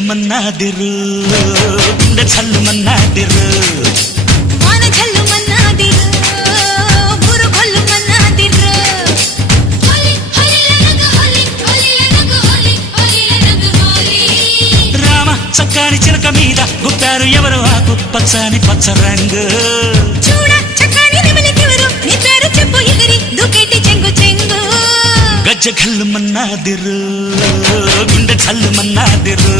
మన్నాదిరు గుండె చల్లు మన్నాదిరు వాన చల్లు మన్నాదిరు ఊరు కొల్లు మన్నాదిరు హోలీ హోలీ లనగ హోలీ హోలీ లనగ హోలీ హోలీ లనగ హోలీ రామ చక్కని చిలక మీద గుప్పారు ఎవరు ఆకు పచ్చని పచ్చ రంగు చూడ చక్కని నెమలికెవరు నీ పేరు చెప్పు ఎగిరి దుకేటి చెంగు చెంగు గజ్జ కల్లు మన్నాదిరు గుండె చల్లు మన్నాదిరు